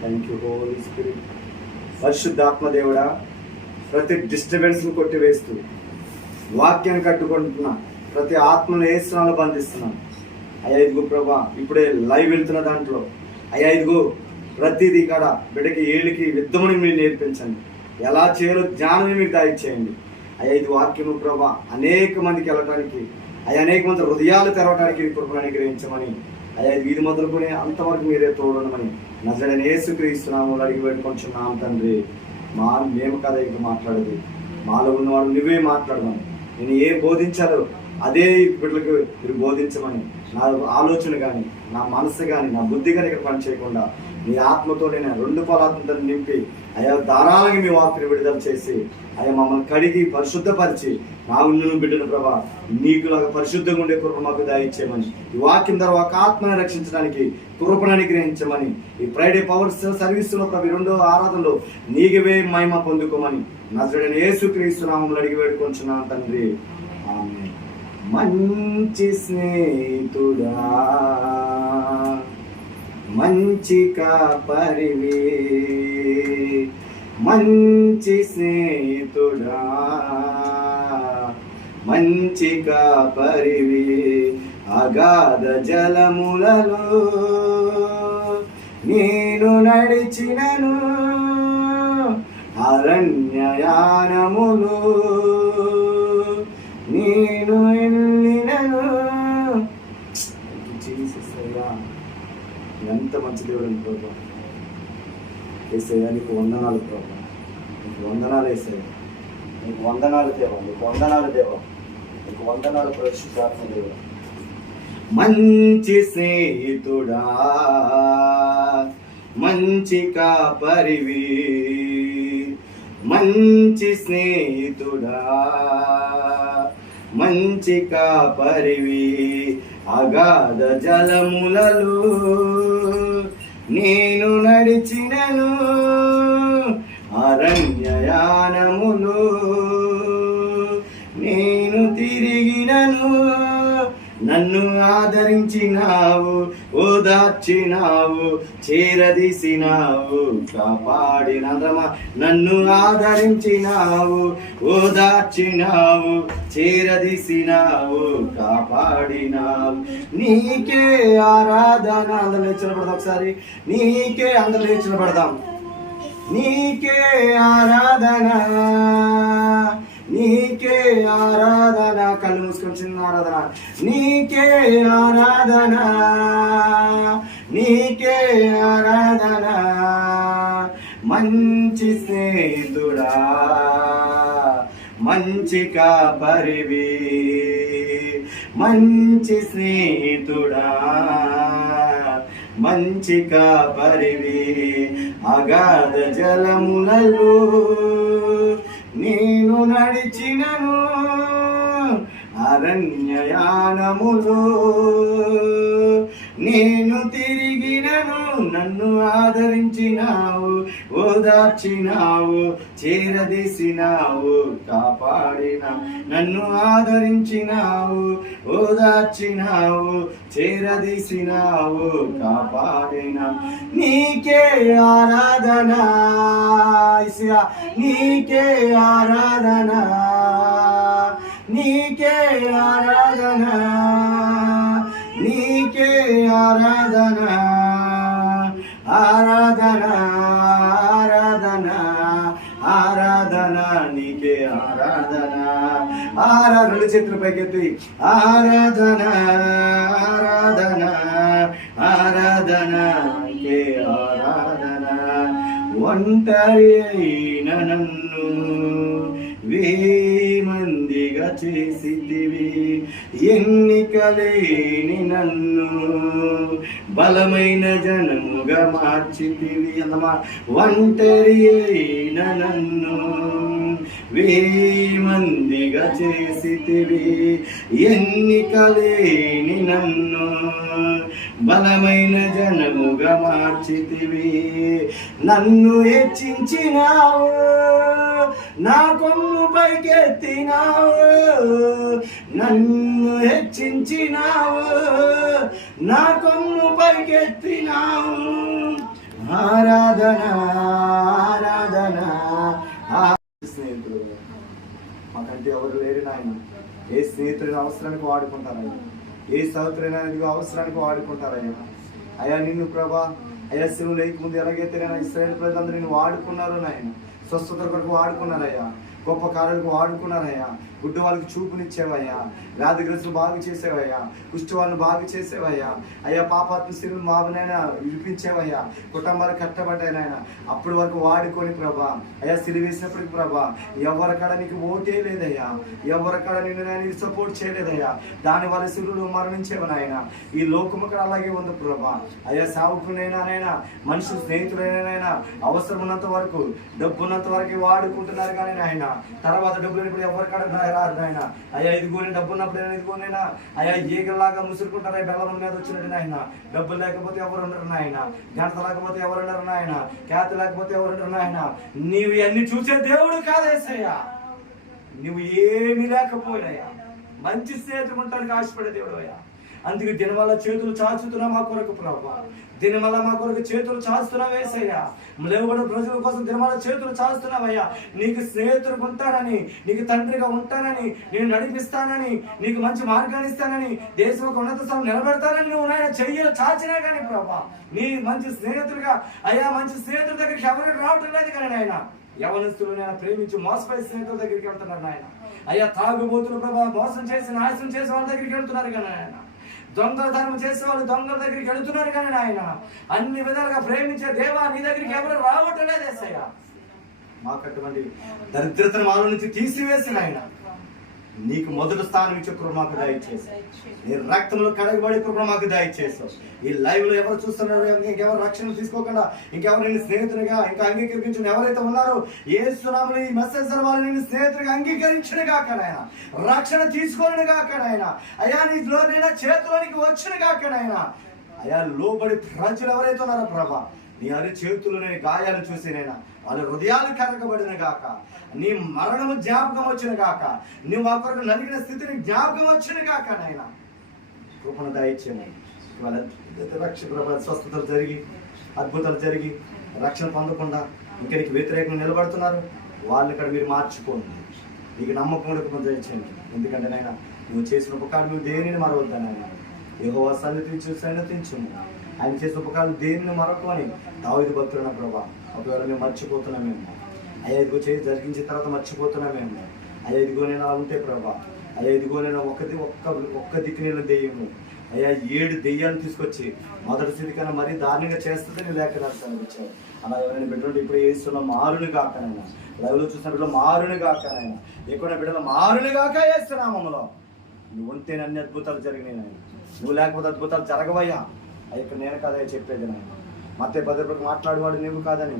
Thank you Holy spirit. పరిశుద్ధాత్మ దేవుడా, ప్రతి డిస్టర్బెన్స్ను కొట్టివేస్తూ వాక్యాన్ని కట్టుకుంటున్నా ప్రతి ఆత్మను ఏసునామములో బంధిస్తున్నాను అయ్యా. ఇదిగో ప్రభా, ఇప్పుడే లైవ్ వెళ్తున్న దాంట్లో అయ్యా, ఇదిగో ప్రతిదీ కాడ బిడ్డకి ఏళ్ళకి యుద్ధముని మీరు నేర్పించండి, ఎలా చేయాలో జ్ఞానాన్ని మీరు దయచేయండి అయ్యా. ఇది వాక్యము ప్రభా అనేక మందికి వెళ్ళటానికి అయ్యా, అనేక మంది హృదయాలు తెరవడానికి కృపను అనుగ్రహించమని అయ్యా, వీధి మొదలుకొని అంతవరకు మీరే తోడనమని నజరేయుడైన యేసుక్రీస్తు నామములో అడిగి పెట్టుకొంచున్నాం తండ్రి. మేము కదా ఇక మాట్లాడేది, మాలో ఉన్నవాళ్ళు నువ్వే మాట్లాడమని, నేను ఏం బోధించాలో అదే బిడ్డలకు మీరు బోధించమని, నా ఆలోచన కానీ నా మనసు కానీ నా బుద్ధి కానీ ఇక్కడ పని చేయకుండా నీ ఆత్మతో నేను రెండు పలాత్మతో నింపి అయ్యా, ధారాళంగా మీ వాక్యను విడుదల చేసి అయ్యా, మమ్మల్ని కడిగి పరిశుద్ధపరిచి నా ఉన్నను బిడ్డను ప్రభా నీకులాగా పరిశుద్ధంగా ఉండే కృప మాకు దయచేయమని, ఈ వాక్యం ద్వారా ఒక ఆత్మను రక్షించడానికి కృపను అనుగ్రహించమని, ఈ ఫ్రైడే పవర్ సర్వీస్లో ప్రభు రెండో ఆరాధనలో నీకువే మహిమ పొందుకోమని నజరేయుడైన యేసుక్రీస్తు నామములో అడిగి వేడుకొంచున్నాను తండ్రి. ఆమేన్. మంచి స్నేహితుడా, మంచి కాపరివి, మంచి స్నేహితుడా, మంచి కాపరివి, అగాధ జలములలో నేను నడిచినను, అరణ్యయానములు నేను వెళ్ళినను. ఎంత మంచి దేవుడు అని ప్రభా. ఏసయ్యా నీకు వందనాలు ప్రభా, నీకు వందనాలు ఏసయ్యా, నీకు వందనాలు దేవా, నీకు వందనాలు దేవా, నీకు వందనాలు పరిశుద్ధాత్మ దేవా. మంచి స్నేహితుడా, మంచి కాపరివి, మంచి స్నేహితుడా, మంచి కాపరివి, అగాధ జలములలో నేను నడిచినను, అరణ్యయానములు నేను తిరిగినను, నన్ను ఆదరించినావు, ఓదార్చినావు, చేరదీసినావు, కాపాడినదమా. నన్ను ఆదరించినావు, ఓదార్చినావు, చేరదీసినావు, కాపాడినావు. నీకే ఆరాధన. అందరూ లేచిన పడదాం ఒకసారి, నీకే అందరూ లేచిన పడదాం. నీకే ఆరాధన, నీకే ఆరాధన. కళ్ళు మూసుకొని చిన్న ఆరాధన. నీకే ఆరాధన, నీకే ఆరాధన. మంచి స్నేహితుడా, మంచి కాపరివి, మంచి స్నేహితుడా, మంచి కాపరివి, అగాధ జలములలో నేను నడిచినను, అరణ్యయానములో నేను తిరిగినను, నన్ను ఆదరించినావు, ఓదార్చినావు, చేరదీసినావు, కాపాడినావు. నన్ను ఆదరించినావు, ఓదార్చినావు, చేరదీసినావు, కాపాడినావు. నీకే ఆరాధన, నీకే ఆరాధన, నీకే ఆరాధన, నీకే ఆరాధన, ఆరాధన, ఆరాధన, ఆరాధన, నీకే ఆరాధన. రెండు చేతుల పైకెత్తి ఆరాధన, ఆరాధన, ఆరాధన, నీకే ఆరాధన. ఒంటరి అయిన నన్ను మందిగా చేసితివి, ఎన్నికలేని నన్ను బలమైన జనముగా మార్చితివి. అన్నమా. ఒంటరి అయిన నన్ను మందిగా చేసితివి, ఎన్నికలేని నన్ను బలమైన జనముగా మార్చితివి. నన్ను హెచ్చించినావు, నా కొమ్ము పైకెత్తినావు, నన్ను హెచ్చించినావు, నా కొమ్ము పైకెత్తినావు. ఆరాధన ఆరాధన ఆరాధన. స్నేహితుడు మాకంటే ఎవరు లేరు నాయన. ఏ స్నేహితుడిని అవసరానికి వాడుకుంటారయ్యా, ఏ సహోదరుని అవసరానికి వాడుకుంటారయ్యా. అయ్యా నిన్ను ప్రభా, అయ్యా శివులు లేకముందు ఎలాగైతే నేను ఇశ్రాయేలు ప్రజలందరూ నేను వాడుకున్నారు నాయన, స్వస్థత కొరకు వాడుకున్నారయ్యా, గొప్ప కార్యాలకు వాడుకున్నారయ్యా. గుడ్డు వాళ్ళకి చూపునిచ్చేవయ్యా, వ్యాధిగ్రస్తులు బాగు చేసేవయ్యా, కుష్టి వాళ్ళని బాగు చేసేవయ్యా. అయ్యా పాపాత్మ స్త్రీలు బాబునైనా విడిపించేవయ్యా, కుటుంబాలు కట్టబడ్డాయినాయన. అప్పటి వరకు వాడుకొని ప్రభా, అయ్యా సిలివేసినప్పటికి ప్రభా ఎవరికాడ నీకు ఓటే లేదయ్యా, ఎవరికాడ నిన్ను నేను సపోర్ట్ చేయలేదయ్యా. దాని వల్ల శిలువలో మరణించేవ నాయన. ఈ లోకము కూడా అలాగే ఉంది ప్రభా. అయ్యా సావుకునైనా మనుషులు స్నేహితులైనా అవసరం ఉన్నంత వరకు, డబ్బు ఉన్నంత వరకు వాడుకుంటున్నారు కానీ నాయన, తర్వాత డబ్బులు ఇప్పుడు ఎవరికాడ రాదు నాయన. అయ్యా ఇదిగోని డబ్బు ఉన్నప్పుడు ఇదిగోనైనా అయ్యా ఈగలాగా ముసురుకుంటారా బెల్లం మీద వచ్చినట్టు నాయన. డబ్బులు లేకపోతే ఎవరు ఉండరు నాయన, ఘనత లేకపోతే ఎవరు ఉండరు నాయన, ఖ్యాతి లేకపోతే ఎవరు ఉండరు నాయన. నీవు అన్ని చూసే దేవుడు కాదేసయ్యా. నువ్వు ఏమీ లేకపోయినాయా మంచి స్నేహితులు ఉంటానికి ఆశపడే దేవుడు అయ్యా. అందుకే దినవల్ల చేతులు చాచుతున్నా మా కొరకు ప్రభా, దినవల్ల మా కొరకు చేతులు చాస్తున్నావు వేసయ్యా. లేవబడిన ప్రజల కోసం దినవల్ల చేతులు చాస్తున్నావయ్యా. నీకు స్నేహితులు ఉంటానని, నీకు తండ్రిగా ఉంటానని, నేను నడిపిస్తానని, నీకు మంచి మార్గాన్ని ఇస్తానని, దేశం ఒక ఉన్నత స్థానం నిలబెడతానని నువ్వు నాయన చెయ్యలు చాచినా కానీ ప్రభా, నీ మంచి స్నేహితులుగా అయ్యా మంచి స్నేహితుల దగ్గరికి ఎవరికి రావటం లేదు కానీ నాయన. యవనస్తులు నేను ప్రేమించి మోసపోయి స్నేహితుల దగ్గరికి వెళ్తున్నారు నాయన. అయ్యా తాగుబోతులు ప్రభా మోసం చేసి నాశనం చేసే వాళ్ళ దగ్గరికి వెళ్తున్నారు కానీ నాయన. దొంగతనం చేసే వాళ్ళు దొంగల దగ్గరికి వెళుతున్నారు కానీ నాయన. అన్ని విధాలుగా ప్రేమించే దేవా నీ దగ్గరికి ఎవరు రావటం లేదేసయ్యా. మాకటువంటి దరిద్రతను మాలో నుంచి తీసివేసిన ఆయన నీకు మొదటి స్థానం ఇచ్చే కృప మాకు దయచేసావు. నీ రక్తంలో కడగబడే కృప మాకు దయచేసావు. ఈ లైవ్ లో ఎవరు చూస్తున్నారు, ఇంకెవరు రక్షణ తీసుకోకుండా ఇంకెవరు నేను స్నేహితునిగా ఇంకా అంగీకరించిన ఎవరైతే ఉన్నారో యేసు నామములో ఈ మెసేజ్ వాళ్ళు నేను స్నేహితుడిగా అంగీకరించిన కాక నాయన, రక్షణ తీసుకోని కాక నాయన, అయ్యా నీలో నేను చేతులోనికి వచ్చిన కాక నాయన. అయ్యా లోబడి ప్రజలు ఎవరైతే ఉన్నారో ప్రభా, నీ అరి చేతులని గాయాలు చూసి నైనా వాళ్ళ హృదయాలు కరగబడిన గాక, నీ మరణము జ్ఞాపకం వచ్చిన గాక, నువ్వు ఆ కొరకు నలిగిన స్థితిని జ్ఞాపకం వచ్చిన గాక నాయన. కృపను దయచేయండి. వాళ్ళ స్వస్థతలు జరిగి అద్భుతాలు జరిగి రక్షణ పొందకుండా ఇంకా నీకు వ్యతిరేకంగా నిలబడుతున్నారు, వాళ్ళని ఇక్కడ మీరు మార్చుకోండి. నీకు నమ్మకం కూడా దయచేయండి. ఎందుకంటే నాయన నువ్వు చేసిన ఉపకారం నువ్వు దేనిని మరవద్దా నాయన. యెహోవా సన్నిధించు ఆయన చేసిన ఉపకారం దేనిని మరొకని దావీదు భక్తులైన ప్రభా. ఒకవేళ మేము మర్చిపోతున్నామేమో అయ్యా, ఇదిగో చేసి జరిగించిన తర్వాత మర్చిపోతున్నామేమో అయ్యా, ఇదిగో నేను అలా ఉంటే ప్రభా, అయ్యా ఇదిగో నేను ఒక్క దిక్కునేలో దెయ్యము అయ్యా 7 దెయ్యాలను తీసుకొచ్చి మొదటి స్థితి కన్నా మరీ దారుణంగా చేస్తుంది నీ లేఖ రాష్ట్రానికి వచ్చావు. అలా ఎవరైనా బిడ్డలు ఇప్పుడు వేస్తున్న మారుని కాకనైనా, లైవ్లో చూసిన బిడ్డలు మారుని కాకనైనా, ఎక్కువ బిడ్డలు మారుని కాక వేస్తున్నామలో నువ్వు ఉంటేనే అన్ని అద్భుతాలు జరిగినాయి నాయన. నువ్వు లేకపోతే అద్భుతాలు జరగవయ్యా. ఇక్కడ నేను కాదయ్యా చెప్పేది నాయన. మత్తయి 10 మాట్లాడేవాడు నువ్వు కాదని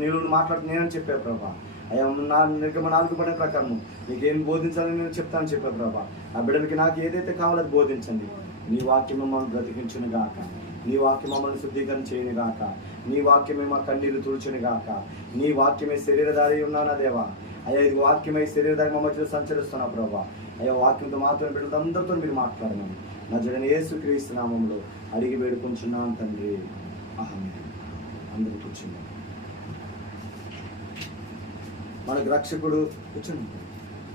నీళ్ళు మాట్లాడుతూ నేనని చెప్పే ప్రభా. అయ్యా నా నిర్గమ 4 పడే ప్రకారం నీకేం బోధించాలని నేను చెప్తాను చెప్పే ప్రభా. ఆ బిడ్డలకి నాకు ఏదైతే కావాలో అది బోధించండి. నీ వాక్యం మమ్మల్ని బ్రతికించును గాక, నీ వాక్యం మమ్మల్ని శుద్ధీకరణ చేయని గాక, నీ వాక్యమే మా కన్నీరు తుడుచుని గాక, నీ వాక్యమే శరీరధారి ఉన్నానా దేవా. అయ్యా ఇది వాక్యమై శరీరధారి మా మధ్యలో సంచరిస్తున్నా ప్రభా. అయ్యా వాక్యంతో మాత్రమే బిడ్డలతో అందరితో మీరు మాట్లాడమని నా జగన్ యేసుక్రీస్తు నామములో అడిగి వేడుకుంటున్నాను తండ్రి. ఆమేన్. అందరూ కూర్చున్నాం. మనకు రక్షకుడు కూర్చుంది.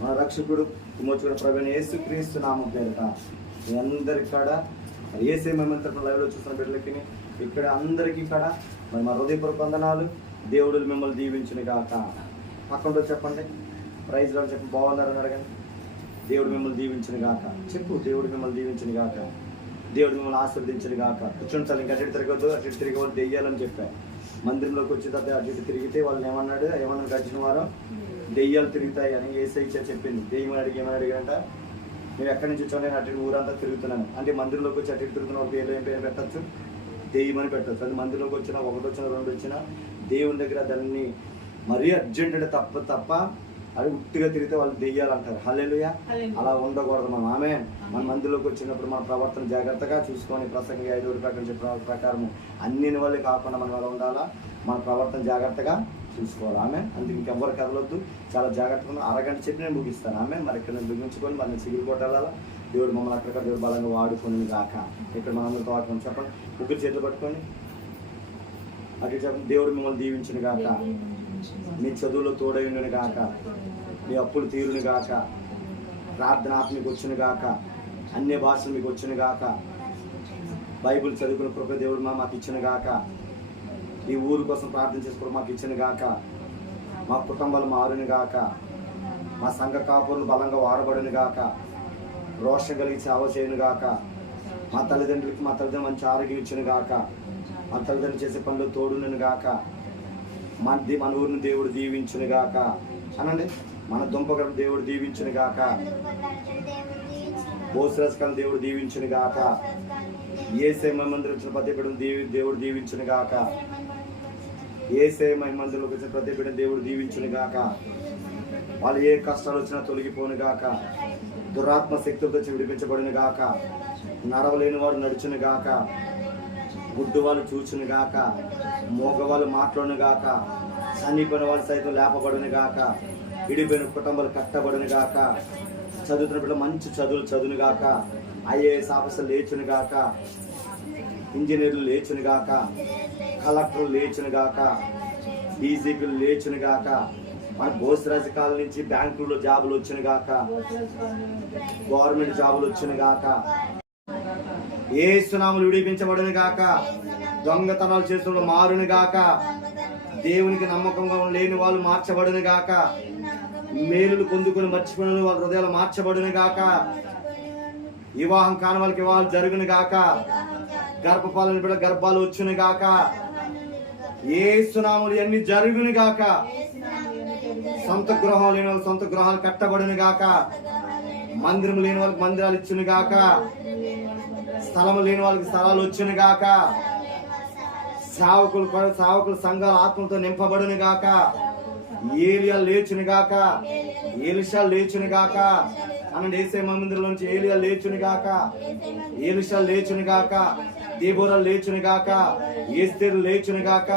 మన రక్షకుడు విమోచకుడు ప్రభువైన యేసుక్రీస్తు నామం పేరిట మీ అందరి కాడ ఏసే మేమంతా లైవ్లో చూస్తున్న బిడ్డలకి ఇక్కడ అందరికీ కాడ మరి మా హృదయపూర్వక వందనాలు. దేవుడు మిమ్మల్ని దీవించును గాక. పక్కన చెప్పండి ప్రైజ్ రాని చెప్పి బాగున్నారని అడగండి. దేవుడు మిమ్మల్ని దీవించును గాక చెప్పు. దేవుడు మిమ్మల్ని దీవించును గాక, దేవుడు మిమ్మల్ని ఆశీర్వదించును గాక. కూర్చొని సార్ ఇంకా అటు తిరగద్దు, అటు తిరిగి వాళ్ళు దెయ్యాలని చెప్పారు. మందిరంలోకి వచ్చే తర్వాత అటు తిరిగితే వాళ్ళని ఏమన్నా గడిచిన వారం దెయ్యాలు తిరుగుతాయి అని ఏసై చెప్పింది. దెయ్యం అడిగి ఏమని అడిగారంట, నేను ఎక్కడి నుంచి వచ్చాను, నేను అటు ఊరంతా తిరుగుతున్నాను అంటే మందిరంలోకి వచ్చి అటు తిరుగుతున్న వాళ్ళకి ఏం పేరు పెట్టచ్చు, దెయ్యం అని పెట్టచ్చు. అది మందిరంలోకి వచ్చినా 1 వచ్చినా 2 వచ్చినా దేవుని దగ్గర దాన్ని మరీ అర్జెంట్ అంటే తప్ప అది ఉట్టిగా తిరిగితే వాళ్ళు దెయ్యాలు అంటారు. హల్లెలూయా. అలా ఉండకూడదు మనం. ఆమె మన మందిలోకి వచ్చినప్పుడు మన ప్రవర్తన జాగ్రత్తగా చూసుకొని ప్రసంగి 5 ప్రకారం చెప్పిన ప్రకారం అన్ని వల్లే కాకుండా మనం అలా ఉండాలా, మన ప్రవర్తన జాగ్రత్తగా చూసుకోవాలి. ఆమె అందుకు ఇంకెవ్వరు కదలొద్దు, చాలా జాగ్రత్తగా అరగంట చెప్పి నేను ముగిస్తాను. ఆమె మరి ఇక్కడ ముగించుకొని మన సిగిరి కొట్టాలా. దేవుడు మమ్మల్ని అక్కడిక్కడ దేవుడు బలంగా వాడుకొని రాక ఇక్కడ మనందరితో వాడుకొని చెప్పండి. ముగ్గురు చేతులు పట్టుకోండి. అటు దేవుడు మిమ్మల్ని దీవించును గాక, మీ చదువులో తోడైండును గాక, మీ అప్పులు తీరును గాక, ప్రార్థన మీకు వచ్చును గాక, అన్య భాషలు మీకు వచ్చును గాక, బైబిల్ చదువుకున్న కృప దేవుడు మాకు ఇచ్చును గాక, ఈ ఊరు కోసం ప్రార్థన చేసుకుని మాకు ఇచ్చును గాక, మా కుటుంబాలు మారును గాక, మా సంఘ కాపురులు బలంగా వాడబడును గాక, రోషం కలిగి సేవ చేయను గాక, మా తల్లిదండ్రులకి మంచి ఆరోగ్యం ఇచ్చును గాక, మా తల్లిదండ్రులు చేసే పనులు తోడును గాక, మన ఊరిని దేవుడు దీవించును గాక అనండి. మన దుంపగడం దేవుడు దీవించును గాక, బోసరస్కం దేవుడు దీవించును గాక, యేసే మందిరం వచ్చిన ప్రతి బిడ్డను దేవుడు దీవించును గాక, యేసే మందిరంలోకి వచ్చిన ప్రతి బిడ్డను దేవుడు దీవించును గాక, వాళ్ళు ఏ కష్టాలు వచ్చినా తొలగిపోను గాక, దురాత్మ శక్తులతో విడిపించబడిన గాక, నడవలేని వారు నడుచును గాక, గుడ్డు వాళ్ళు చూచును గాక, మోగవాళ్ళు మాట్లాడును గాక, చనిపోయిన వాళ్ళు సైతం లేపబడును గాక, విడిపోయిన కుటుంబాలు కట్టబడును గాక, చదువుతున్న బిడ్డ మంచి చదువులు చదువును గాక, ఐఏఎస్ ఆఫీసర్లు లేచును గాక, ఇంజనీర్లు లేచును గాక, కలెక్టర్లు లేచును గాక, డీజీపీలు లేచును గాక, మన బోసరాజు కాలం నుంచి బ్యాంకుల్లో జాబులు వచ్చును గాక, గవర్నమెంట్ జాబులు వచ్చును గాక, యేసు నామములో విడిపించబడును గాక, దొంగతనాలు చేస్తున్న మారును గాక, దేవునికి నమ్మకంగా లేని వాళ్ళు మార్చబడును గాక, మేలులు పొందుకొని మర్చిపోయిన వాళ్ళ హృదయాలు మార్చబడును గాక, వివాహం కాని వాళ్ళకి వివాహాలు జరుగును గాక, గర్భపాలను బిడ్డ గర్భాలు వచ్చును గాక, యేసు నామములో అన్ని జరుగును గాక, సొంత గృహం లేని వాళ్ళు సొంత గృహాలు కట్టబడును గాక, మందిరం లేని వాళ్ళకి మందిరాలు ఇచ్చును గాక, స్థలం లేని వాళ్ళకి స్థలాలు వచ్చును గాక, సావకులు సంఘాల ఆత్మతో నింపబడును గాక, ఏలియా లేచును గాక, ఎలీషా లేచును గాక అనండి. యేసే మందిరం నుంచి ఏలియా లేచును గాక, ఎలీషా లేచును గాక, దేబోరా లేచును గాక, ఎస్తేరు లేచును గాక,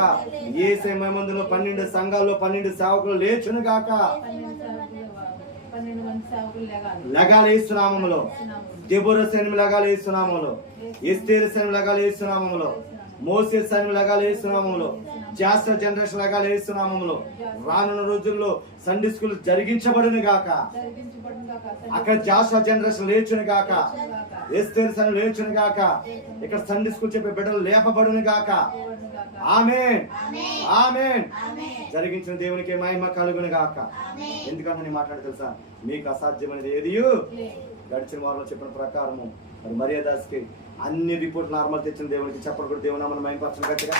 యేసే మందిరంలో 12 సంఘాల్లో 12 సేవకులు లేచును గాక, లగాలి యేసు నామములో, దెబోరా సైన్యం లగాలి యేసు నామములో, ఎస్తేరు సైన్యం లగాలి యేసు నామములో, మోసే సైన్యం లగాలి యేసు నామములో, జాస్టా జనరేషన్ లగాలి యేసు నామములో, రానున్న రోజుల్లో సండే స్కూల్ జరిగించబడును గాక, అక్కడ జాస్టా జనరేషన్ లేచును గాక, ఎస్తేరు సైన్యం లేచును గాక, ఇక్కడ సండే స్కూల్ చెప్పే బిడ్డలు లేపబడును గాక. ఆమేన్ ఆమేన్. జరిగించిన దేవునికి మహిమ కలుగును గాక. ఎందుకంటే నేను మాట్లాడి తెలుసా, మీకు అసాధ్యమైనది ఏది. గడిచిన వారంలో చెప్పిన ప్రకారము మరి మర్యాదాస్కి అన్ని రిపోర్ట్ నార్మల్ తెచ్చిన దేవునికి చెప్పడం కూడా దేవుని మనం మహిమపరచడం గట్టిగా.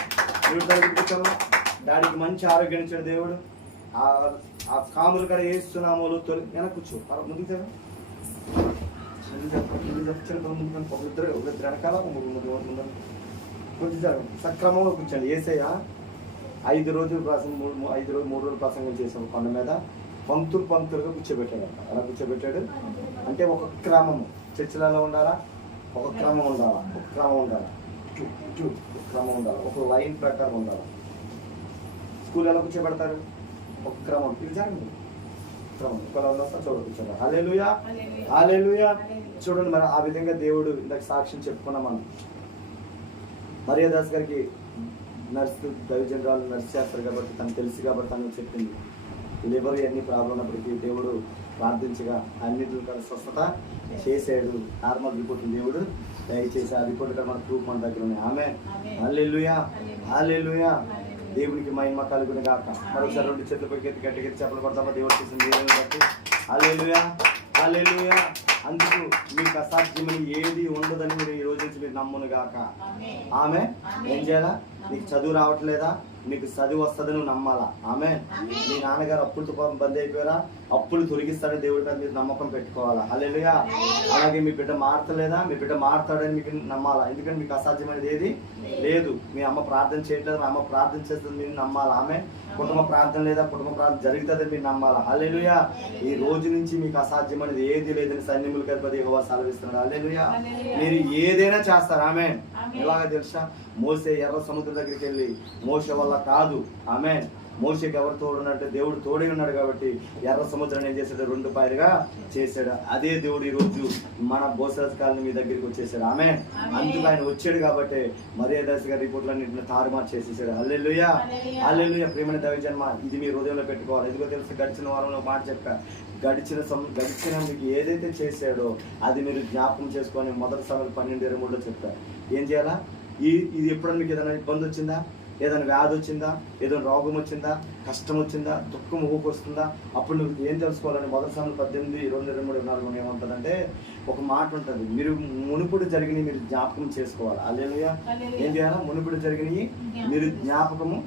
డాడీకి మంచి ఆరోగ్యం ఇచ్చిన దేవుడు. ఆ కాములు కూడా వేస్తున్నామో వెనక కూర్చో ముందుకు వెనకాల కొంచెం సక్రమంలో కూర్చోండి. ఏసయ్య 5 రోజులు ప్రసంగం 3 రోజులు ప్రసంగం చేసాము కొండ మీద. పంక్తులుగా కూర్చోబెట్టాడు. అలా కూర్చోబెట్టాడు అంటే ఒక క్రమము. చర్చిలలో ఉండాలా, ఒక క్రమం ఉండాలా, ఒక క్రమం ఉండాలి, ఒక క్రమం ఉండాలి, ఒక లైన్ ప్రకారం ఉండాలి. స్కూల్ ఎలా కూర్చోబెడతారు, ఒక క్రమం. ఇది జరగదు క్రమం. ఇక్కడ వస్తా కూర్చోండి. హల్లెలూయా హల్లెలూయా. చూడండి మరి ఆ విధంగా దేవుడు ఇందాక సాక్ష్యం చెప్పుకున్నాం మనం. మర్యాదాస్ గారికి నర్సు దైవజనరాలు నర్సు చేస్తారు కాబట్టి తనకు తెలుసు కాబట్టి తను చెప్పింది. లివర్ అన్ని ప్రాబ్లం ఉన్నప్పటికీ దేవుడు ప్రార్థించగా అన్నింటిలో స్వస్థత చేసాడు. నార్మల్ రిపోర్ట్ దేవుడు దయచేసి ఆ రిపోర్ట్ కూడా మన ప్రూఫ్ మన దగ్గర ఉన్నాయి. ఆమె హల్లెలూయా హల్లెలూయా. దేవునికి మహిమ కలుగును గాక. మరొకసారి 2 చేతులు పైకి ఎత్తి గట్టిగా చెప్పలు కొడతామా దేవుడు చేసిన దేవుని బట్టి. హల్లెలూయా హల్లెలూయా. అందుకు మీకు అసాధ్యమని ఏది ఉండదని మీరు ఈ రోజు నుంచి మీరు నమ్మును గాక. ఆమె ఏం చేయాలా, నీకు చదువు రావట్లేదా, మీకు చదువు వస్తుందని నువ్వు నమ్మాలా. ఆమె మీ నాన్నగారు అప్పులతో బంద్ అయిపోయారా, అప్పులు తొలగిస్తాడని దేవుడి మీద మీరు నమ్మకం పెట్టుకోవాలా. హల్లెలూయా. అలాగే మీ బిడ్డ మారుతలేదా, మీ బిడ్డ మారుతాడని మీకు నమ్మాలా. ఎందుకంటే మీకు అసాధ్యమైనది ఏది లేదు. మీ అమ్మ ప్రార్థన చేయట్లేదు, మీ అమ్మ ప్రార్థన చేస్తుంది మీరు నమ్మాలా. ఆమె కుటుంబ ప్రార్థన లేదా, కుటుంబ ప్రార్థన జరుగుతుందని మీరు నమ్మాలా. హల్లెలూయా. ఈ రోజు నుంచి మీకు అసాధ్యమైనది ఏది లేదని సైన్యములకు అధిపతి యెహోవా సెలవిస్తున్నాడు. హల్లెలూయా. మీరు ఏదైనా చేస్తారు. ఆమె ఎలాగ తెలుసా? మోసే ఎర్ర సముద్రం దగ్గరికి వెళ్ళి మోసే వల్ల కాదు, ఆమేన్, మోషేకి ఎవరు తోడున్నట్టు దేవుడు తోడే ఉన్నాడు కాబట్టి ఎర్ర సముద్రాన్ని ఏం చేశాడు? 2 పాయలుగా చేశాడు. అదే దేవుడు ఈ రోజు మన బోసరాజు కాలనీ మీ దగ్గరికి వచ్చేసాడు. ఆమె అందుకు ఆయన వచ్చాడు కాబట్టి మర్యాదగా రిపోర్ట్లన్నింటిని తారుమారు చేసేసాడు. హల్లెలూయా, హల్లెలూయా. ప్రేమని దైవజన్మ ఇది మీ హృదయంలో పెట్టుకోవాలి. ఎందుకో తెలుసు, గడిచిన వారంలో మాట చెప్పా, గడిచిన మీకు ఏదైతే చేశాడో అది మీరు జ్ఞాపకం చేసుకొని మొదటి సమయం 12:23లో చెప్పారు. ఏం చేయాలా? ఇది ఎప్పుడన్నా మీకు ఏదైనా ఇబ్బంది వచ్చిందా? ఏదైనా వ్యాధి వచ్చిందా? ఏదైనా రోగం వచ్చిందా? కష్టం వచ్చిందా? దుఃఖం ఊపొస్తుందా? అప్పుడు నువ్వు ఏం తెలుసుకోవాలని మొదటి సమయం 18:22-23-24 ఏమంటుందంటే ఒక మాట ఉంటుంది, మీరు మునుపుడు జరిగినవి మీరు జ్ఞాపకం చేసుకోవాలి. హల్లెలూయా. ఏం చేయాలా? మునుపుడు జరిగినవి మీరు జ్ఞాపకము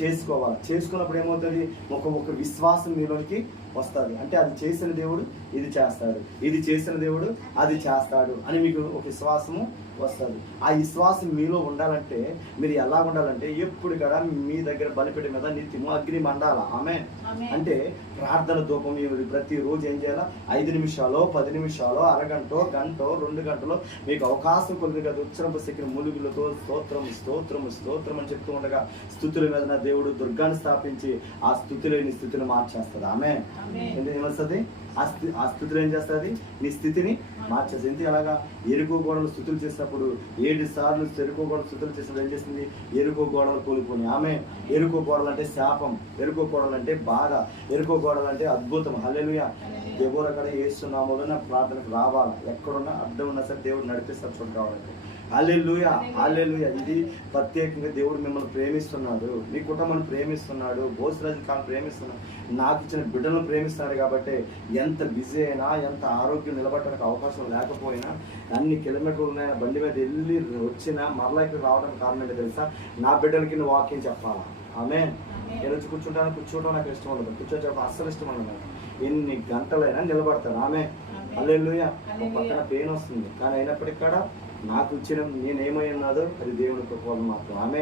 చేసుకోవాలి. చేసుకున్నప్పుడు ఏమవుతుంది? ఒక విశ్వాసం మీలోనికి వస్తుంది. అంటే అది చేసిన దేవుడు ఇది చేస్తాడు, ఇది చేసిన దేవుడు అది చేస్తాడు అని మీకు ఒక విశ్వాసము వస్తుంది. ఆ విశ్వాసం మీలో ఉండాలంటే మీరు ఎలా ఉండాలంటే ఎప్పుడు కూడా మీ దగ్గర బలిపీఠం మీద నిత్యము అగ్ని మండాల. ఆమె అంటే ప్రార్థన ధూపం ప్రతిరోజు ఏం చేయాలా? 5 నిమిషాలు, 10 నిమిషాలు, అరగంట, గంట, 2 గంటలు మీకు అవకాశం కొద్ది కదా ఉచ్చరింపు శక్తిని మూలుగులతో స్తోత్రం స్తోత్రం స్తోత్రం అని చెప్తూ ఉండగా స్తుతుల మీద దేవుడు దుర్గాన్ని స్థాపించి ఆ స్థుతిలోని స్థితిని మార్చేస్తుంది. ఆమె ఏమొస్తుంది? ఆ స్థితిలో ఏం చేస్తుంది? నీ స్థితిని మార్చేస్తుంది. ఎందుకు? అలాగా ఎరుకో గోడలు స్థుతులు చేసినప్పుడు 7 సార్లు ఎరుకో గోడలు స్థుతులు చేసినప్పుడు ఏం చేస్తుంది? ఎరుకో గోడలు కూలిపోయి. ఆమె ఎరుకో గోడలు అంటే శాపం, ఎరుకో గోడలు అంటే బాధ, ఎరుకో గోడలు అంటే అద్భుతం. హల్లెలూయా. దేవుడు అక్కడ యేసునామములో నా ప్రార్థనకు రావాలి. ఎక్కడున్నా అడ్డం ఉన్నా సరే దేవుడు నడిపిస్తారు చోటు కావాలంటే. హల్లెలూయా, హల్లెలూయా. ఇది ప్రత్యేకంగా దేవుడు మిమ్మల్ని ప్రేమిస్తున్నాడు, మీ కుటుంబాన్ని ప్రేమిస్తున్నాడు, బోసరాజు కాలం ప్రేమిస్తున్నాడు, నాకు ఇచ్చిన బిడ్డలను ప్రేమిస్తున్నాడు. కాబట్టి ఎంత బిజీ అయినా, ఎంత ఆరోగ్యం నిలబడటానికి అవకాశం లేకపోయినా, అన్ని కిలోమీటర్లు ఉన్నాయా బండి మీద వెళ్ళి వచ్చినా మరలా ఇక్కడ రావడానికి కారణం ఏంటో తెలుసా? నా బిడ్డలకి నువ్వు వాక్యం చెప్పాలా. ఆమె రోజు కూర్చోవడం నాకు ఇష్టం ఉండదు, కూర్చోవడం అస్సలు ఇష్టం ఉండదు. ఎన్ని గంటలైనా నిలబడతాను. ఆమె హల్లెలూయా. ఒక పక్కన పెయిన్ వస్తుంది, కానీ అయినప్పటికీ కూడా నాకు ఇచ్చిన నేనేమై ఉన్నాదో అది దేవుని కృప మాత్రం. ఆమె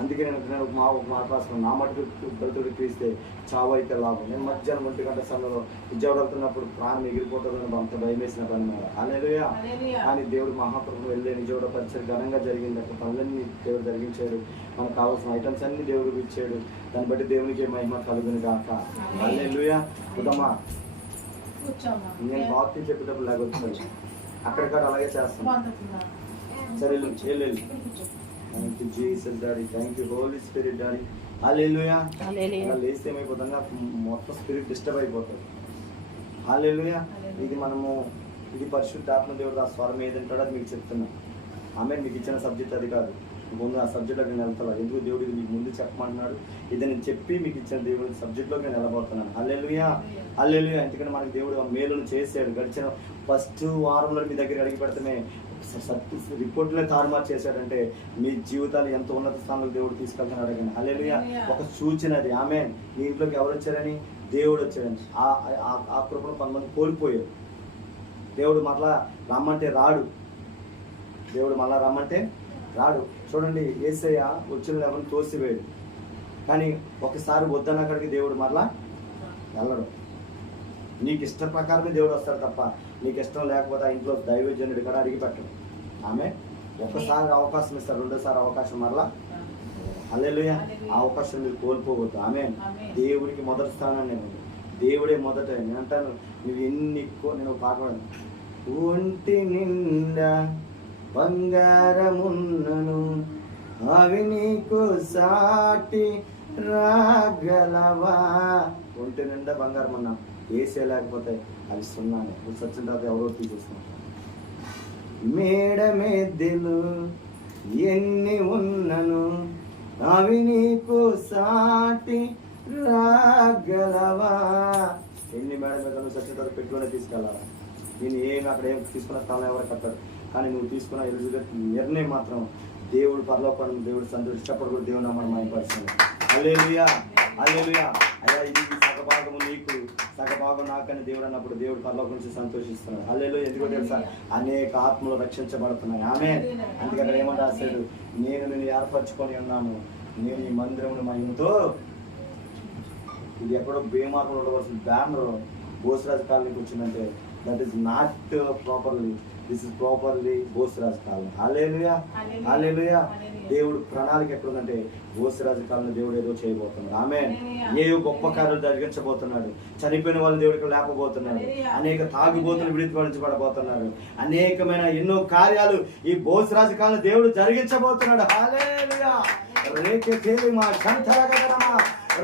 అందుకే నేను ఒక మాట రాసుకున్నాను, నా మటుకు బ్రతుడు క్రీస్తే చావు అయితే లాభం. నేను మధ్యాహ్నం 1 గంట సమయంలో విజయవాడ వెళ్తున్నప్పుడు ప్రాణం ఎగిరిపోతుందని అంత భయం వేసిన పని మీద. హల్లెలూయా. కానీ దేవుడు మహాప్రభు వెళ్ళే విజయవాడ పరిచయం ఘనంగా జరిగింది. అక్కడ పనులన్నీ దేవుడు జరిగించాడు, మనకు కావాల్సిన ఐటమ్స్ అన్ని దేవుడికి ఇచ్చాడు. దాన్ని బట్టి దేవునికి మహిమ కలుగును గాక. హల్లెలూయా. కుదమ్మా, నేను వాక్యం చెప్పేటప్పుడు లేకపోతే అక్కడిక్కడ అలాగే చేస్తాను. సరే చేయలేదు. Thank you Jesus daddy, thank you Holy Spirit daddy. Hallelujah. అలా లేస్తే ఏమైపోతుందా? మొత్తం స్పిరిట్ డిస్టర్బ్ అయిపోతుంది. హల్లెలూయా. ఇది పరిశుద్ధాత్మ దేవుడు ఆ స్వరం ఏదంటాడో అది మీకు చెప్తున్నా. ఆమె మీకు ఇచ్చిన సబ్జెక్ట్ అది కాదు. ముందు ఆ సబ్జెక్ట్లోకి నేను వెళ్తాను. ఎందుకు దేవుడు ఇది మీకు ముందు చెప్పమంటున్నాడు? ఇది నేను చెప్పి మీకు ఇచ్చిన దేవుడి సబ్జెక్ట్లోకి నేను వెళ్ళబోతున్నాను. హల్లెలూయా, హల్లెలూయా. ఎందుకంటే మనకి దేవుడు ఆ మేలును చేశాడు. గడిచిన ఫస్ట్ వారంలో మీ దగ్గర అడిగి పెడితేనే రిపోర్ట్లే తారుమారు చేశాడంటే మీ జీవితాలు ఎంత ఉన్నత స్థానంలో దేవుడు తీసుకెళ్తున్నాడు. అడగండి. హల్లెలూయా. ఒక సూచన అది. ఆమె మీ ఇంట్లోకి ఎవరు వచ్చారని? దేవుడు వచ్చాడని. ఆ కృపను కొంతమంది కోల్పోయారు. దేవుడు మరలా రమ్మంటే రాడు. దేవుడు మళ్ళా రమ్మంటే రాడు. చూడండి, యేసయ్య వచ్చిన ఎవరిని తోసివేయడు, కానీ ఒకసారి వద్దన్న అక్కడికి దేవుడు మరలా వెళ్ళడు. నీకు ఇష్ట ప్రకారమే దేవుడు వస్తాడు తప్ప నీకు ఇష్టం లేకపోతే ఆ ఇంట్లో దైవజనుడి కూడా అడిగి పెట్టడు. ఆమె ఒక్కసారి అవకాశం ఇస్తాడు, రెండోసారి అవకాశం మరలా. హల్లెలూయా. ఆ అవకాశం మీరు కోల్పోవద్దు. ఆమె దేవుడికి మొదటి స్థానాన్ని ఉంది. దేవుడే మొదట. నేను అంటాను, నువ్వు నేను ఒక పాట పాడాను, ఒంటి నిండా బంగారమున్నను అవి నీకు సాటి రాగలవా. ఒంటి నిండా బంగారం అన్నా వేసే లేకపోతే అవి సున్నానే. సచ్చిన తర్వాత ఎవరో తీసేస్తున్నాం. మేడ మెద్దెలు ఎన్ని ఉన్నను అవి నీకు సాటి రాగలవా. ఎన్ని మేడ మీద నువ్వు సచ్చిన తర్వాత పెట్టుకునే తీసుకెళ్ళాలా? నేను అక్కడ ఏం తీసుకున్న స్థలం ఎవరు కట్టారు, కానీ నువ్వు తీసుకున్న నిర్ణయం మాత్రం దేవుడు పరలోకం దేవుడు సంతోషించినప్పుడు కూడా దేవుడు మనం మాయపరుస్తుంది. హల్లెలూయా, హల్లెలూయా. అయ్యా ఇది సగభాగము నీకు సగభాగం నాకని దేవుడు అన్నప్పుడు దేవుడు పరలోకం నుంచి సంతోషిస్తున్నాడు. హల్లెలూయా. ఎందుకో తెలుసా? అనేక ఆత్మలు రక్షించబడుతున్నాయి. ఆమె అందుకే అక్కడ ఏమంటే రాశాడు, నేను ఏర్పరచుకొని ఉన్నాను, నేను ఈ మందిరమును మహిమతో. ఇది ఎక్కడో బేమార్పులు ఉండవలసిన బ్యానర్ బోసరాజు కాలనీకి వచ్చిందంటే that is not properly this is properly Bosaraju కాలం. Hallelujah, hallelujah. దేవుడు ప్రణాళిక ఎక్కడుందంటే బోసరాజు కాలంలో దేవుడు ఏదో చేయబోతున్నాడు. ఆమేన్. ఏ గొప్ప కార్యాలు జరిగించబోతున్నాడు. చనిపోయిన వాళ్ళు దేవుడికి లేపబోతున్నాడు. అనేక తాగుబోతులు విడిపడించబడబోతున్నారు. అనేకమైన ఎన్నో కార్యాలు ఈ బోసరాజు కాలంలో దేవుడు జరిగించబోతున్నాడు. హల్లెలూయా. రేకే తేలి మా శంతరగదనమా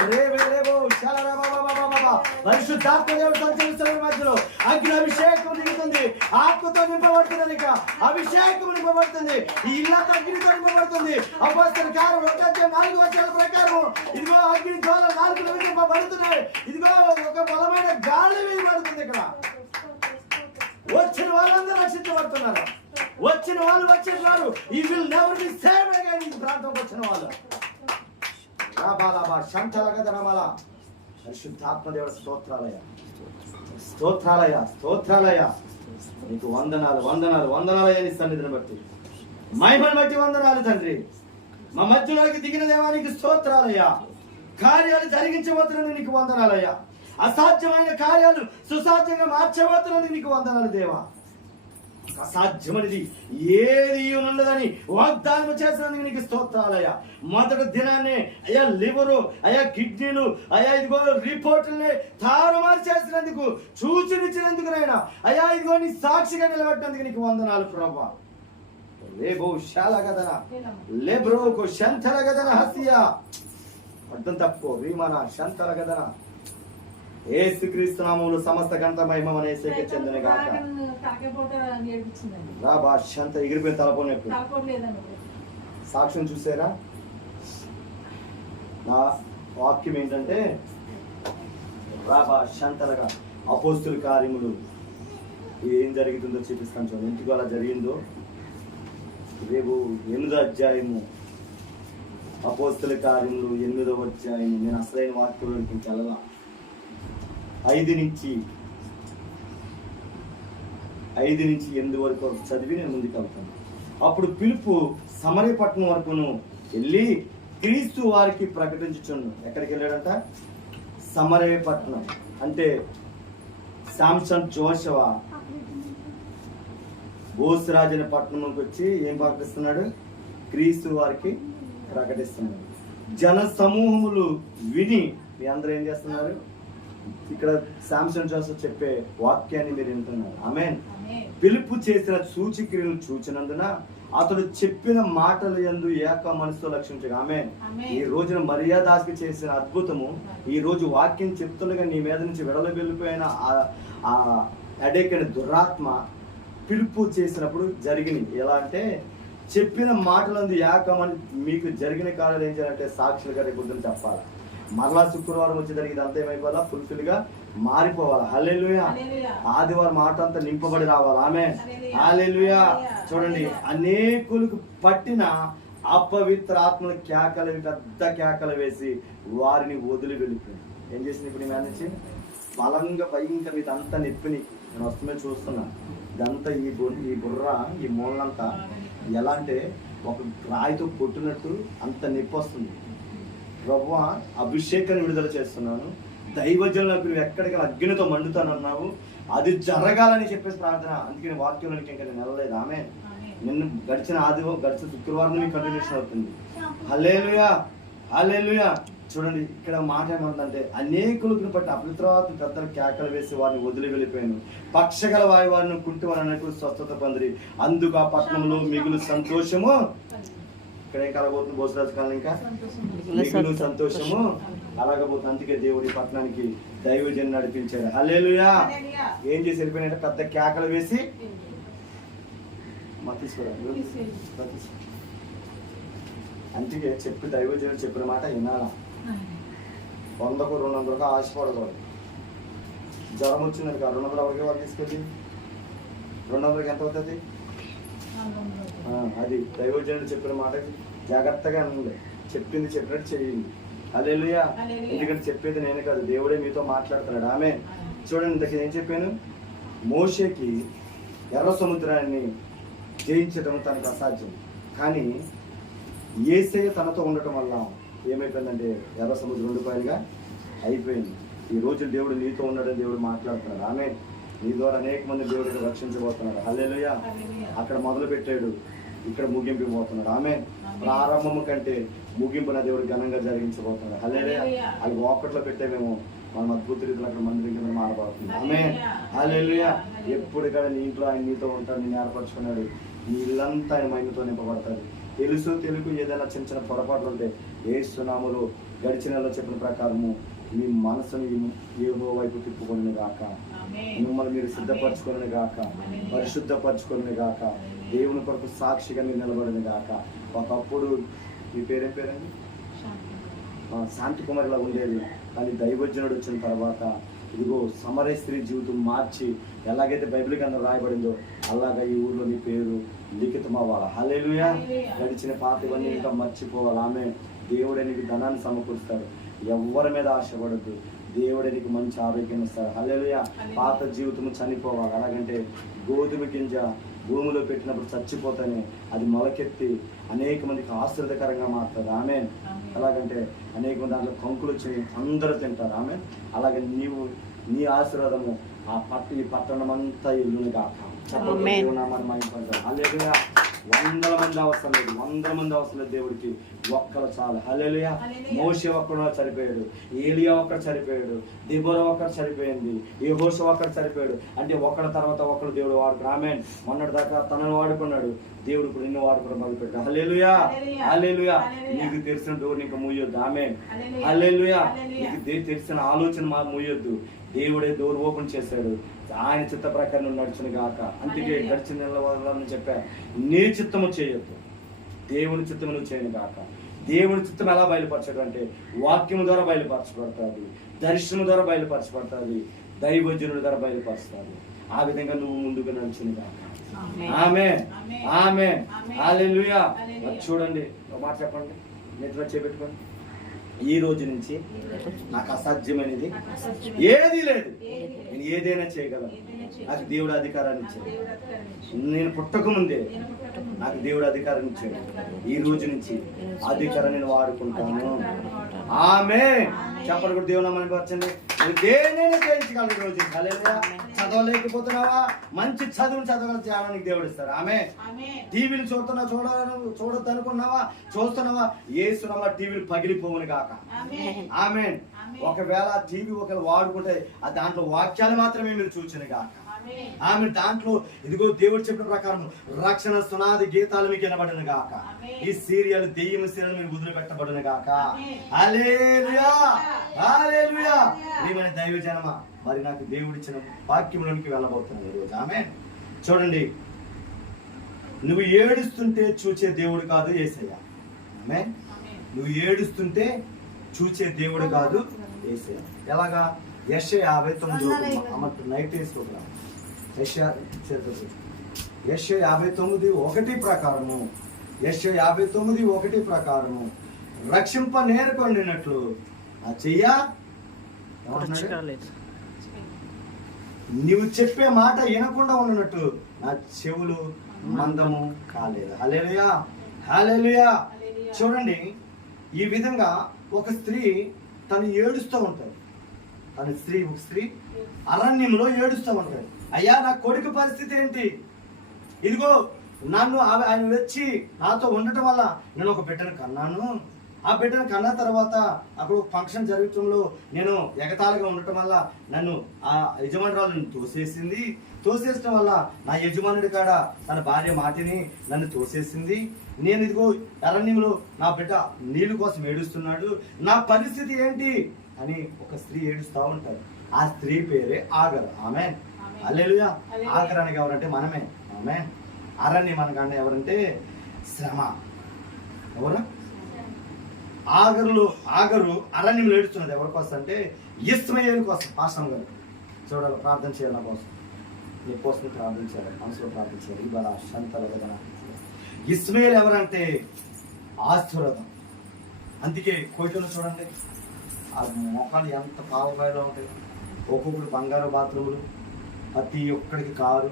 రేవేలేవో శలరబాబాబాబాబా. పరిశుద్ధాత్మ దేవుడు సంచరిస్తున్న మధ్యలో అగ్ని అభిషేకం దిగుతుంది. ఆత్మతో నింపబడుతున్నది. ఇక అభిషేకం నింపబడుతుంది. ఈ ఇల్లంతా అగ్నితో నింపబడుతుంది. అపోస్తలుల కార్యం 1:4 ప్రకారం ఇదిగో అగ్ని జ్వాల 4 నింపబడుతున్నాయి. ఇదిగో ఒక బలమైన గాలి వేయబడుతుంది. ఇక్కడ వచ్చిన వాళ్ళందరూ రక్షించబడుతున్నారు. వచ్చిన వాళ్ళు వచ్చేవారు ఈ will never be same again. ఈ ప్రాంతంకి వచ్చిన వాళ్ళు పరిశుద్ధాత్మ దేవుడు స్తోత్రాలయ, స్తోత్రాలయ, స్తోత్రాలయ. నీకు వందనాలు, వందనాలు, వందనాలయ. నీ సన్నిధిని బట్టి మహిమను బట్టి వందనాలు తండ్రి. మా మధ్యలోకి దిగిన దేవానికి స్తోత్రాలయ. కార్యాలు జరిగించబోతున్నందుకు నీకు వందనాలయ. అసాధ్యమైన కార్యాలు సుసాధ్యంగా మార్చబోతున్నందుకు నీకు వందనాలు దేవా. అసాధ్యమనేది ఏది ఉన్నదని వాగ్దానం చేసినందుకు నీకు స్తోత్రాలయ్యా. మొదటి దినాన్ని అయ్యా లివరు, అయ్యా కిడ్నీలు, అయ్యా ఇదిగో రిపోర్టుల్ని తారుమారు చేసినందుకు, సూచనిచ్చినందుకు నైనా అయ్యా ఇదిగో నీ సాక్షిగా నిలబెట్టినందుకు నీకు వందనాలు ప్రభా. లేబో శాలగదన లేబ్రోకు శంతరగదన హస్తియా అర్థం తప్పుకో రీమన శంతరగదన. యేసుక్రీస్తు నామములో సమస్త ఘనత మహిమ యేసుకే చెందును గాక. రాబా శంత ఎగిరిపోయిన తలపోనట్టు సాక్ష్యం చూసారా? నా వాక్యం ఏంటంటే రాబా శంతలుగా అపోస్తుల కార్యములు ఏం జరుగుతుందో చూపిస్తాను. చూడండి ఎందుకు అలా జరిగిందో. రేపు 8వ అధ్యాయము అపోస్తుల కార్యములు 8వ అధ్యాయము. నేను అసలైన వాక్యంలోకి వెళ్ళలా. 5 నుంచి 8 వరకు చదివి నేను ముందుకు వెళ్తాను. అప్పుడు పిలుపు సమరయ పట్టణం వరకును వెళ్ళి క్రీస్తు వారికి ప్రకటించుచుండు. ఎక్కడికి వెళ్ళాడంట? సమరయ పట్టణం. అంటే శాంసన్ జోషవా బోసరాజుని పట్టణంకి వచ్చి ఏం ప్రకటిస్తున్నాడు? క్రీస్తు వారికి ప్రకటిస్తున్నాడు. జన సమూహములు విని మీ అందరూ ఏం చేస్తున్నారు? ఇక్కడ శాంసన్ జోసెఫ్ చెప్పే వాక్యాన్ని మీరు వింటున్నారు. ఆమేన్. పిలుపు చేసిన సూచిక్రియలు చూచినందున అతడు చెప్పిన మాటలు యందు ఏక మనసుతో లక్షించగా. ఆమేన్. ఈ రోజున మర్యాదాస్కి చేసిన అద్భుతము, ఈ రోజు వాక్యం చెప్తుండగా నీ మీద నుంచి విడలు వెళ్ళిపోయిన ఆ అడేకైన దురాత్మ పిలుపు చేసినప్పుడు జరిగినాయి. ఎలా అంటే చెప్పిన మాటలందు ఏకమని మీకు జరిగిన కార్యాలు ఏం చేయాలంటే సాక్షులుగా రేపు పొద్దున చెప్పాలి. మరలా శుక్రవారం వచ్చేసరికి ఇదంతా ఏమైపోవాలా? ఫుల్ఫిల్ గా మారిపోవాలి. హల్లెలూయా. ఆదివారం మాట అంతా నింపబడి రావాలి. ఆమేన్. హల్లెలూయా. చూడండి, అనేకులకు పట్టిన అపవిత్ర ఆత్మలు కేకలు, పెద్ద కేకలు వేసి వారిని వదిలి వెళ్ళిపోయింది. ఏం చేసింది? ఇప్పుడు ఈ నుంచి బలంగా భయంకర ఇదంతా నొప్పిని నేను వస్తుందని చూస్తున్నా. ఇదంతా ఈ బుర్ర, ఈ మూలంతా ఎలా అంటే ఒక రాయితో కొట్టినట్టు అంత నొప్పి వస్తుంది. ప్రభువా, అభిషేకాన్ని విడుదల చేస్తున్నాను. దైవజనులకు నువ్వు ఎక్కడికి అగ్నితో మండుతానన్నావు, అది జరగాలని చెప్పేసి ప్రార్థన. అందుకని వాక్యంలోనికి ఇంకా నేను వెళ్ళలేదు. ఆమె నిన్ను గడిచిన శుక్రవారం మీకు కంటిన్యూషన్ అవుతుంది. హల్లెలూయా, హల్లెలూయా. చూడండి ఇక్కడ మాట ఏమంటే అనేకులకు బట్టి అపవిత్రాత్మ పెద్దలు కేకలు వేసి వారిని వదిలి వెళ్ళిపోయాను. పక్షగల వారిని కుంటి వారి అనేకులు స్వస్థత పొందిరి. అందుకు ఆ పట్టణంలో మిగులు సంతోషము. ఇక్కడ ఏం కలగబోతుంది? బోసరాజు కాలం ఇంకా మిగులు సంతోషము అలాగబోతుంది. అందుకే దేవుడి పట్టణానికి దైవజనుని నడిపించాడు. హల్లెలూయా. ఏం చేసి వెళ్ళిపోయిన పెద్ద కేకలు వేసి తీసుకురా. అందుకే చెప్పి దైవజనుడు చెప్పిన మాట వినాలా. 100కు 200కు ఆశపడకూడదు. జ్వరం వచ్చింది కదా, 200 ఎవరికి వాళ్ళు తీసుకెళ్ళి 200కి ఎంత అవుతుంది? అది దైవజనుడు చెప్పిన మాట జాగ్రత్తగా అనండి. చెప్పింది చెప్పినట్టు చేయండి. హల్లెలూయా. ఎందుకంటే చెప్పేది నేనే కాదు, దేవుడే మీతో మాట్లాడుతున్నాడు. ఆమె చూడండి, ఇంతకీ ఏం చెప్పాను? మోషేకి ఎర్ర సముద్రాన్ని జయించడం తనకు అసాధ్యం, కానీ యేసయ్య తనతో ఉండటం వల్ల ఏమైపోయిందంటే ఎర్ర సముద్రం 2 పాయలుగా అయిపోయింది. ఈ రోజు దేవుడు నీతో ఉన్నాడని దేవుడు మాట్లాడుతున్నాడు. ఆమె నీ ద్వారా అనేక మంది దేవుడిని రక్షించబోతున్నాడు. హల్లెలూయా. అక్కడ మొదలు పెట్టాడు, ఇక్కడ ముగింపు పోతున్నాడు. ఆమె ప్రారంభము కంటే ముగింపు నా దేవుడు ఘనంగా జరిగించబోతున్నాడు. హల్లెలూయా. అది ఒకటిలో పెట్టేమేమో మనం అద్భుత రీతిలో అక్కడ మందిరం కింద మారబడుతుంది. ఆమె హల్లెలూయా. ఎప్పుడు ఇక్కడ నీ ఇంట్లో ఆయన నీతో ఉంటాడు, నేను ఏర్పరచుకున్నాడు. నీ ఇల్లంతా ఆయన మహిమతో నింపబడతాడు. తెలుగు ఏదైనా చిన్న చిన్న పొరపాట్లు ఉంటే యేసు నామములో గడిచిన నెలలో చెప్పిన ప్రకారము మీ మనసుని యెహోవా వైపు తిప్పుకొనిన గాక, మిమ్మల్ని మీరు సిద్ధపరచుకొని గాక, పరిశుద్ధపరచుకొని గాక, దేవుని కొరకు సాక్షిగా మీరు నిలబడిన గాక. ఒకప్పుడు మీ పేరేం పేరండి? శాంతి కుమారిలా ఉండేది, కానీ దైవజనుడు వచ్చిన తర్వాత ఇదిగో సమరయ స్త్రీ జీవితం మార్చి ఎలాగైతే బైబిల్ గ్రంథం రాయబడిందో అలాగా ఈ ఊర్లో నీ పేరు లిఖితం అవ్వాలి. హల్లెలూయా. గడిచిన పాతవన్నీ ఇంకా మర్చిపోవాలి. ఆమె దేవుడే నీకు ధనాన్ని సమకూరుస్తాడు. ఎవరి మీద ఆశపడద్దు. దేవుడే నీకు మంచి ఆరోగ్యం ఇస్తాడు. హల్లెలూయా. పాత జీవితం చనిపోవాలి. అలాగంటే గోధుమ గింజ భూమిలో పెట్టినప్పుడు చచ్చిపోతానే అది మొలకెత్తి అనేక మందికి ఆశ్రదకరంగా మారుతుంది. ఆమె ఎలాగంటే అనేక మంది దాంట్లో కంకులు వచ్చి అందరూ తింటారు. ఆమె అలాగే నీవు నీ ఆశీర్వాదము ఈ పట్టణం అంతా ఇల్లుని కాక. హల్లెలూయా. 100 మంది అవసరం లేదు, 100 మంది అవసరం లేదు దేవుడికి, ఒక్కరు చాలు. హల్లెలూయా. మోషే ఒక్కడు చనిపోయాడు, ఏలియా ఒక్కడు చనిపోయాడు, దెబోరా ఒక్కడు చనిపోయింది, యెహోషువ ఒక్కడు చనిపోయాడు. అంటే ఒకరి తర్వాత ఒకరు దేవుడు వాడుకున్నాడు. ఆమేన్. మొన్నటి దాకా తనను వాడుకున్నాడు, దేవుడు ఇప్పుడు నిన్ను వాడుకోవడం మొదలుపెట్టాడు. హల్లెలూయా. హల్లెలూయా. నీకు తెలిసిన డోర్ నీకు మూయొద్దు. ఆమేన్. హల్లెలూయా. నీకు తెలిసిన ఆలోచన మూయొద్దు. దేవుడే డోర్ ఓపెన్ చేశాడు. ఆయన చిత్త ప్రకారం నడుచును గాక. అందుకే గడిచిన నెలలను చెప్పా, నీ చిత్తము చేయొద్దు, దేవుని చిత్తము నువ్వు చేయను గాక. దేవుని చిత్తం ఎలా బయలుపరచడం అంటే వాక్యము ద్వారా బయలుపరచబడుతుంది, దర్శనం ద్వారా బయలుపరచబడుతుంది, దైవజనుడి ద్వారా బయలుపరుస్తుంది. ఆ విధంగా నువ్వు ముందుకు నడుచును గాక. ఆమేన్. ఆమేన్. హల్లెలూయా. చూడండి, ఒక మాట చెప్పండి, నెట్లో చేపెట్టుకోండి. ఈ రోజు నుంచి నాకు అసాధ్యమైనది ఏది లేదు, నేను ఏదైనా చేయగలను. నాకు దేవుడు అధికారాన్ని ఇచ్చాడు. నేను పుట్టక ముందే నాకు దేవుడు అధికారాన్ని ఇచ్చాడు. ఈ రోజు నుంచి అధికారం నేను వాడుకుంటాను. ఆమేన్. చెప్పండి కూడా దేవుని నామానికి వచ్చండి. దేనైనా చేయించగలను ఈ రోజు. హల్లెలూయా. చదవలేకపోతున్నావా? మంచి చదువుని చదవగల జ్ఞానానికి దేవుడు ఇస్తాడు. ఆమె టీవీలు చూడొద్దు అనుకున్నావా? చూస్తున్నావా? యేసునామములో టీవీలు పగిలిపోవును గాక. ఆమేన్. ఒకవేళ టీవీ ఒకవేళ వాడుకుంటే ఆ దాంట్లో వాక్యాలు మాత్రమే మీరు చూచిన గాక. ఆమె దాంట్లో ఇదిగో దేవుడు చెప్పిన ప్రకారం రక్షణ సునాది గీతాలు మీకు వినబడిన గాక. ఈ సీరియల్ దెయ్యం సీరియల్ మీరు వదిలిపెట్టబడిన గాక. హల్లెలూయా. హల్లెలూయా. ప్రియమైన దైవ జనమా, మరి నాకు దేవుడిచ్చిన వాక్యంలోనికి వెళ్ళబోతున్నాను ఈరోజు. ఆమేన్. చూడండి, నువ్వు ఏడుస్తుంటే చూచే దేవుడు కాదు యేసయ్య. ఆమేన్. నువ్వు ఏడుస్తుంటే చూచే దేవుడు కాదు యేసయ్య. ఎలాగా? యెషయా 59 నైట్ వేసుకోగలం. యెషయా 59:1 ప్రకారము, యెషయా 59:1 ప్రకారము రక్షింప నేర్కొండినట్లు ఆ చెయ్య నువ్వు చెప్పే మాట వినకుండా ఉన్నట్టు నా చెవులు మందము కాలేదు. హల్లెలూయా. హల్లెలూయా. చూడండి, ఈ విధంగా ఒక స్త్రీ తను ఏడుస్తూ ఉంటాడు. ఒక స్త్రీ అరణ్యంలో ఏడుస్తూ ఉంటాడు. అయ్యా, నా కొడుకు పరిస్థితి ఏంటి? ఇదిగో నన్ను ఆయన వచ్చి నాతో ఉండటం వల్ల నేను ఒక బిడ్డను కన్నాను. ఆ బిడ్డను కన్న తర్వాత అక్కడ ఒక ఫంక్షన్ జరుగుతుంలో నేను ఎగతాళిగా ఉండటం వల్ల నన్ను ఆ యజమానురాలు తోసేసడం వల్ల నా యజమానుడి కాడ తన భార్య మాటిని నన్ను తోసేసింది. నేను ఇదిగో అరణ్యంలో నా బిడ్డ నీళ్ళు కోసం ఏడుస్తున్నాడు, నా పరిస్థితి ఏంటి అని ఒక స్త్రీ ఏడుస్తూ ఉంటారు. ఆ స్త్రీ పేరే ఆగర్. ఆమేన్. హల్లెలూయా. ఆగర్ అనగా ఎవరంటే మనమే. ఆమేన్. అరణ్యం అనగానే ఎవరంటే శ్రమ. ఎవరు? ఆగరు అరణ్యంలో ఏడుస్తున్నది ఎవరి కోసం అంటే ఇష్మాయేలు కోసం. పాస్టర్ గారు చూడాలి, ప్రార్థన చేయాలి, నా కోసం, నీ కోసం ప్రార్థన చేయాలి, మనసులో ప్రార్థన చేయాలి. ఇవాళ శాంతరగా ఇష్మాయేలు ఎవరంటే ఆశీర్వాదం. అందుకే కోయిటలో చూడండి, ఆ మొక్కలు ఎంత పావుకాయలో ఉంటాయి. ఒక్కొక్కరు బంగారు బాత్రూములు, ప్రతి ఒక్కడికి కారు,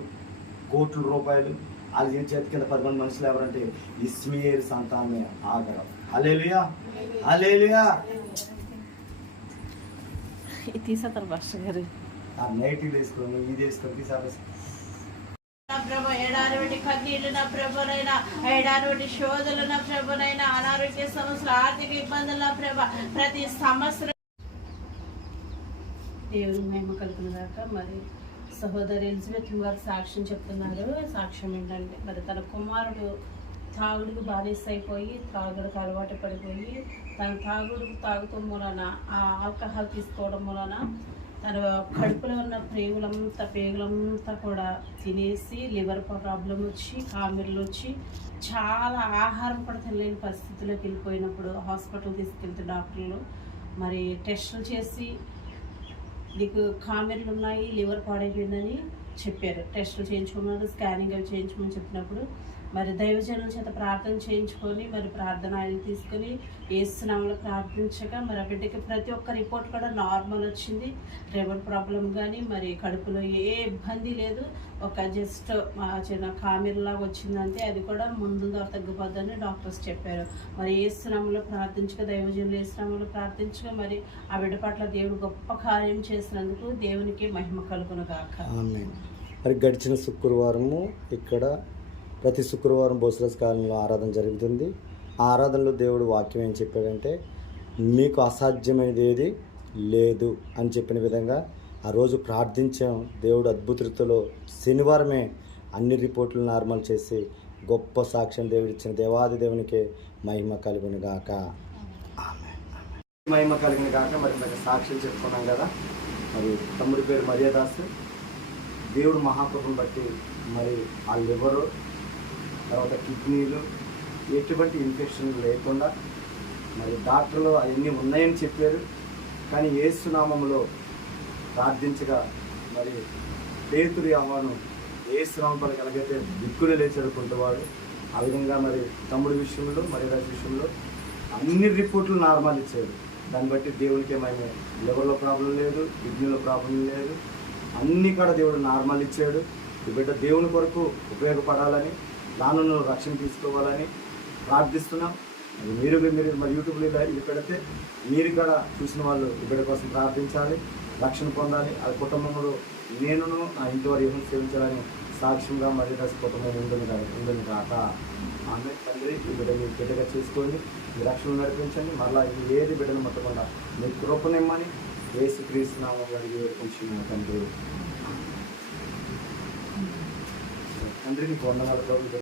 కోట్ల రూపాయలు. వాళ్ళ చేతి కింద 10 మంది మనుషులు ఎవరంటే ఇష్మాయేలు సంతానమే ఆగరు. హల్లెలూయా. హల్లెలూయా. ఆ నైట్లు వేసుకొని ఇది వేసుకొని తీసాపేసి నా ప్రభ ఏడాది కన్నీళ్ళు నా ప్రభనైనా ఏడాది శోధలు నా ప్రభనైనా అనారోగ్య సమస్యలు ఆర్థిక ఇబ్బందులు నా ప్రభ ప్రతి సంవత్సరం దేవుని మహిమ కలుగునుగాక. మరి సహోదరి ఎలిజబెత్ గారు సాక్ష్యం చెప్తున్నారు. సాక్ష్యం ఏంటంటే మరి తన కుమారుడు తాగుడుకు బానిస అయిపోయి తాగుడుకు అలవాటు పడిపోయి తన తాగుతూ మూలన ఆ ఆల్కహాల్ తీసుకోవడం మూలన తన కడుపులో ఉన్న పేగులంతా కూడా తినేసి లివర్ ప్రాబ్లం వచ్చి కామెర్లు వచ్చి చాలా ఆహారం కూడా తినలేని పరిస్థితిలోకి వెళ్ళిపోయినప్పుడు హాస్పిటల్ తీసుకెళ్తే డాక్టర్లు మరి టెస్టులు చేసి నీకు కామెర్లు ఉన్నాయి, లివర్ పాడైపోయిందని చెప్పారు. టెస్టులు చేయించుకోమన్నారు, స్కానింగ్ అవి చేయించుకోమని చెప్పినప్పుడు మరి దైవజనుల చేత ప్రార్థన చేయించుకొని మరి ప్రార్థన ఆయన తీసుకొని ఏసునామలో ప్రార్థించగా మరి ఆ బిడ్డకి ప్రతి ఒక్క రిపోర్ట్ కూడా నార్మల్ వచ్చింది. లివర్ ప్రాబ్లం కానీ మరి కడుపులో ఏ ఇబ్బంది లేదు. ఒక జస్ట్ చిన్న కామెర్లాగా వచ్చిందంటే అది కూడా ముందు తగ్గిపోద్దని డాక్టర్స్ చెప్పారు. మరి ఏసునామలో ప్రార్థించగా దైవజనులు ఏసునామలో ప్రార్థించగా మరి ఆ బిడ్డ పట్ల దేవుడు గొప్ప కార్యం చేసినందుకు దేవునికి మహిమ కలుగును గాక. మరి గడిచిన శుక్రవారము ఇక్కడ ప్రతి శుక్రవారం బోసులస్ కాలనీలో ఆరాధన జరుగుతుంది. ఆ ఆరాధనలో దేవుడు వాక్యం ఏం చెప్పాడంటే మీకు అసాధ్యమైనది ఏది లేదు అని చెప్పిన విధంగా ఆ రోజు ప్రార్థించాం. దేవుడు అద్భుత రీతిలో శనివారమే అన్ని రిపోర్ట్లు నార్మల్ చేసి గొప్ప సాక్ష్యం దేవుడు ఇచ్చిన దేవాది దేవునికి మహిమ కలుగును గాక. మహిమ కలిగిన గాక. మరి సాక్ష్యం చెప్పుకున్నాం కదా. మరి తమ్ముడి పేరు మర్యాదాస్. దేవుడు మహాప్రభుని బట్టి మరి ఆ లివరు తర్వాత కిడ్నీలు ఎటువంటి ఇన్ఫెక్షన్ లేకుండా మరి డాక్టర్లు అవన్నీ ఉన్నాయని చెప్పారు. కానీ యేసు నామములో ప్రార్థించగా మరి పేతురు యోహాను యేసు నామములో ఎలాగైతే దిక్కులు లేచడుకుంటువాడు ఆ విధంగా మరి తమ్ముడి విషయంలో మర్యాద విషయంలో అన్ని రిపోర్ట్లు నార్మల్ ఇచ్చాడు. దాన్ని బట్టి దేవునికి ఏమైనా లివర్లో ప్రాబ్లం లేదు, కిడ్నీలో ప్రాబ్లం లేదు, అన్నీ కూడా దేవుడు నార్మల్ ఇచ్చాడు. ఈ బిడ్డ దేవుని కొరకు ఉపయోగపడాలని నాను రక్షణ తీసుకోవాలని ప్రార్థిస్తున్నాం. మీరు మరి యూట్యూబ్లో ఇది పెడితే మీరు కూడా చూసిన వాళ్ళు ఈ బిడ్డ కోసం ప్రార్థించాలి, రక్షణ పొందాలి. ఆ కుటుంబంలో నేనును నా ఇంటి వారు ఏమో సేవించాలని సాక్ష్యంగా మరి కుటుంబం ఉందని కాక ఆమె తండ్రి ఈ బిడ్డని బిడ్డగా చేసుకోండి, మీ రక్షణ నడిపించండి. మరలా ఏది బిడ్డను ముట్టకుండా మీ కృపనిమ్మని యేసుక్రీస్తు నామములో అడిగి వేడుకుంటున్నాను తండ్రి. తండ్రికి వందనాలు.